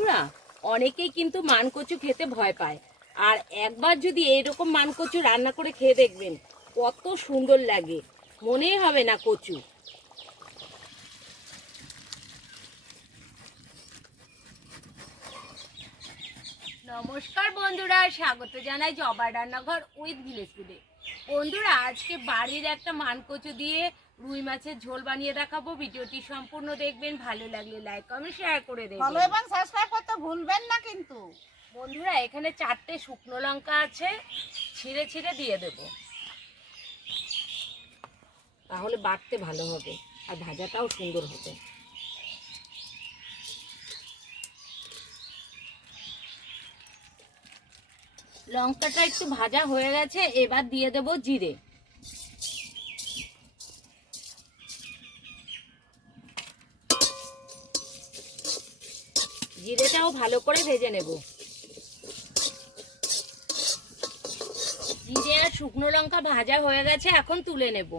বন্ধুরা, অনেকেই কিন্তু মানকচু খেতে ভয় পায়। আর একবার যদি এইরকম মানকচু রান্না করে খেয়ে দেখবেন, কত সুন্দর লাগে। মনেই হবে না কচু। নমস্কার বন্ধুরা, স্বাগত জানাই জবার রান্নাঘর উইথ ভিলেজ ফুডে। বন্ধুরা, আজকে বাড়ির একটা মানকচু দিয়ে রুই মাছের ঝোল বানিয়ে দেখাবো। ভিডিওটি সম্পূর্ণ দেখবেন। ভালো লাগলে লাইক কমেন্ট শেয়ার করে ফলো দেবেন এবং সাবস্ক্রাইব করতে ভুলবেন না কিন্তু। বন্ধুরা এখানে চারটে শুকনো লঙ্কা আছে। ছিঁড়ে ছিঁড়ে দিয়ে দেব। তাহলে বাটতে ভালো হবে আর ভাজাটাও সুন্দর হবে। লঙ্কাটা একটু ভাজা হয়ে গেছে এবার দিয়ে দেব জিরে। জিরেটাও ভালো করে ভেজে নেব। জিরে আর শুকনো লঙ্কা ভাজা হয়ে গেছে, এখন তুলে নেব।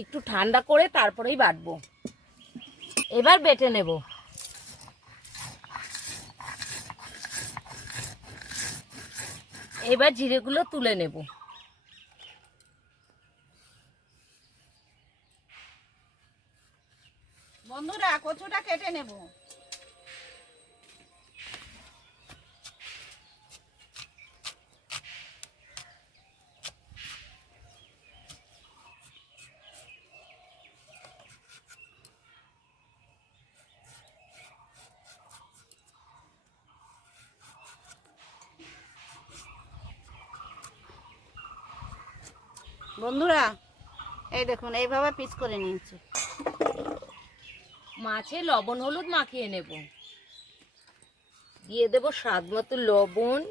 একটু ঠান্ডা করে তারপরেই বাটবো। এবার বেটে নেব। এবার জিরেগুলো তুলে নেব বন্ধুরা কচুটা কেটে নেব। বন্ধুরা এই দেখুন এইভাবে পিস করে নিয়েছি। মাছে লবণ, হলুদ মাখিয়ে নেব। দিয়ে দেব স্বাদ মতো লবণ।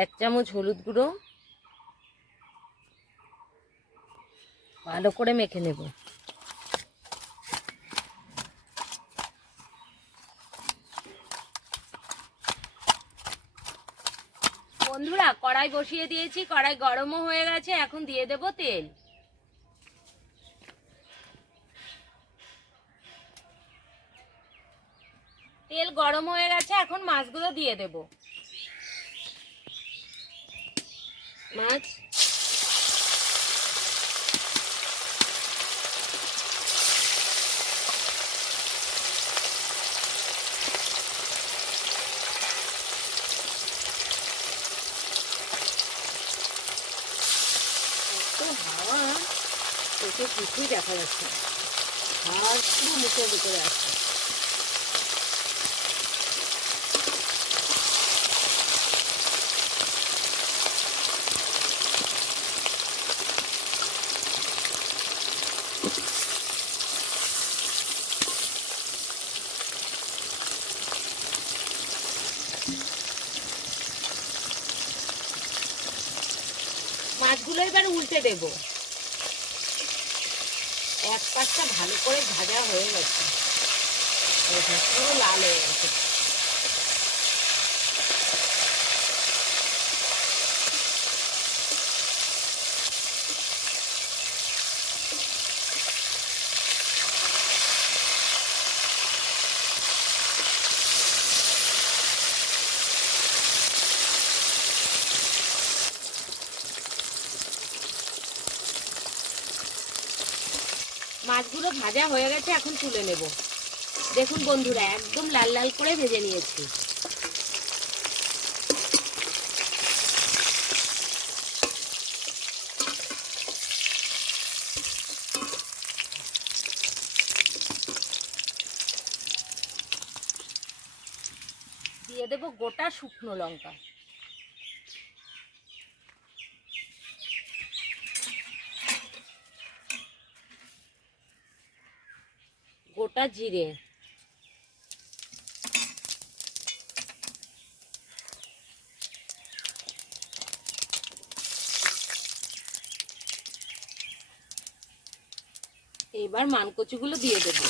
এক চামচ হলুদ গুঁড়ো। ভালো করে মেখে নেব। বন্ধুরা, কড়াই বসিয়ে দিয়েছি, কড়াই গরমও হয়ে গেছে, এখন দিয়ে দেব তেল। তেল গরম হয়ে গেছে, এখন মাছগুলো দিয়ে দেব। মাছ এত হাওয়া চোখে কিছুই দেখা যাচ্ছে হাওয়ার পুরো মুখের ভিতরে আসছে মাছগুলো এবার উল্টে দেব। এক পাশটা ভালো করে ভাজা হয়ে গেছে। পুরো লাল হয়ে গেছে। মাছগুলো ভাজা হয়ে গেছে, এখন তুলে নেব। দেখুন বন্ধুরা, একদম লাল লাল করে ভেজে নিয়েছি। দিয়ে দেবো গোটা শুকনো লঙ্কা। গোটা জিরে। এবার মানকচুগুলো দিয়ে দেবো।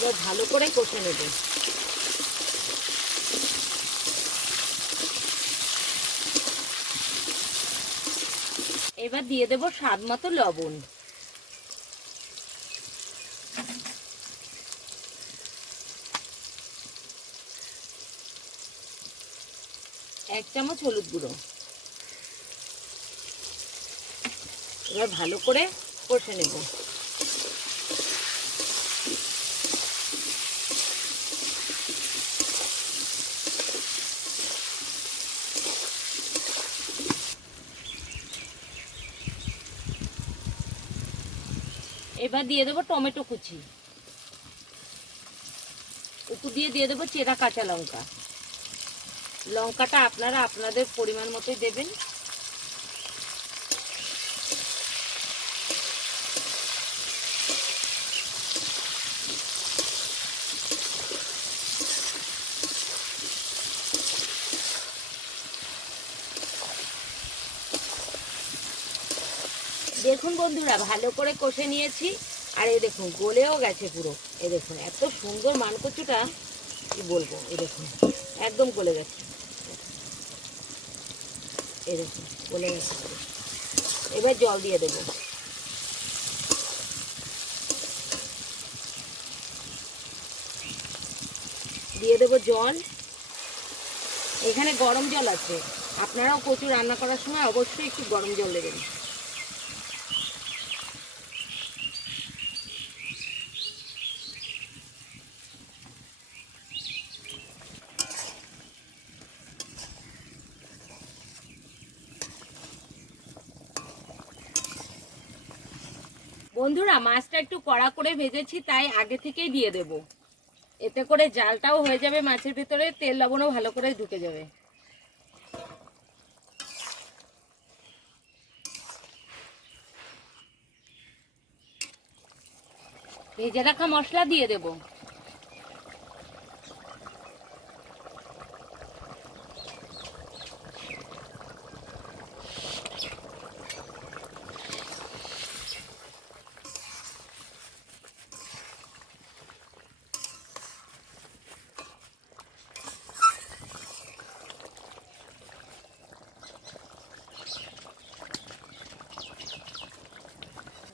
এবার ভালো করে কষে নেব। এবার দিয়ে দেব স্বাদ মতো লবণ। এক চামচ হলুদ গুঁড়ো। এবার ভালো করে কষে নেব। এবার দিয়ে দেবো টমেটো কুচি। উপর দিয়ে দিয়ে দেবো চেরা কাঁচা লঙ্কা। লঙ্কাটা আপনারা আপনাদের পরিমাণ মতোই দেবেন। দেখুন বন্ধুরা, ভালো করে কষে নিয়েছি। আর এই দেখুন, গলেও গেছে পুরো। এ দেখুন, এত সুন্দর মানকচুটা, কি বলব এ দেখুন, একদম গলে গেছে। এই দেখুন, গলে গেছে এবার জল দিয়ে দেবো। দিয়ে দেবো জল। এখানে গরম জল আছে। আপনারাও কচু রান্না করার সময় অবশ্যই একটু গরম জল দেবেন। বন্ধুরা, মাছটা একটু কড়া করে ভেজেছি, তাই আগে থেকেই দিয়ে দেব। এতে করে জালটাও হয়ে যাবে মাছের ভিতরে, তেল লবণও ভালো করে ঢুকে যাবে। ভেজে রাখা মশলা দিয়ে দেব।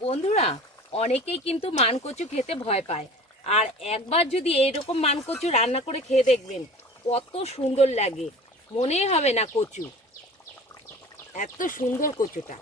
বন্ধুরা, অনেকেই কিন্তু মানকচু খেতে ভয় পায়। আর একবার যদি এইরকম মানকচু রান্না করে খেয়ে দেখবেন, কত সুন্দর লাগে। মনেই হবে না কচু। এত সুন্দর কচুটা।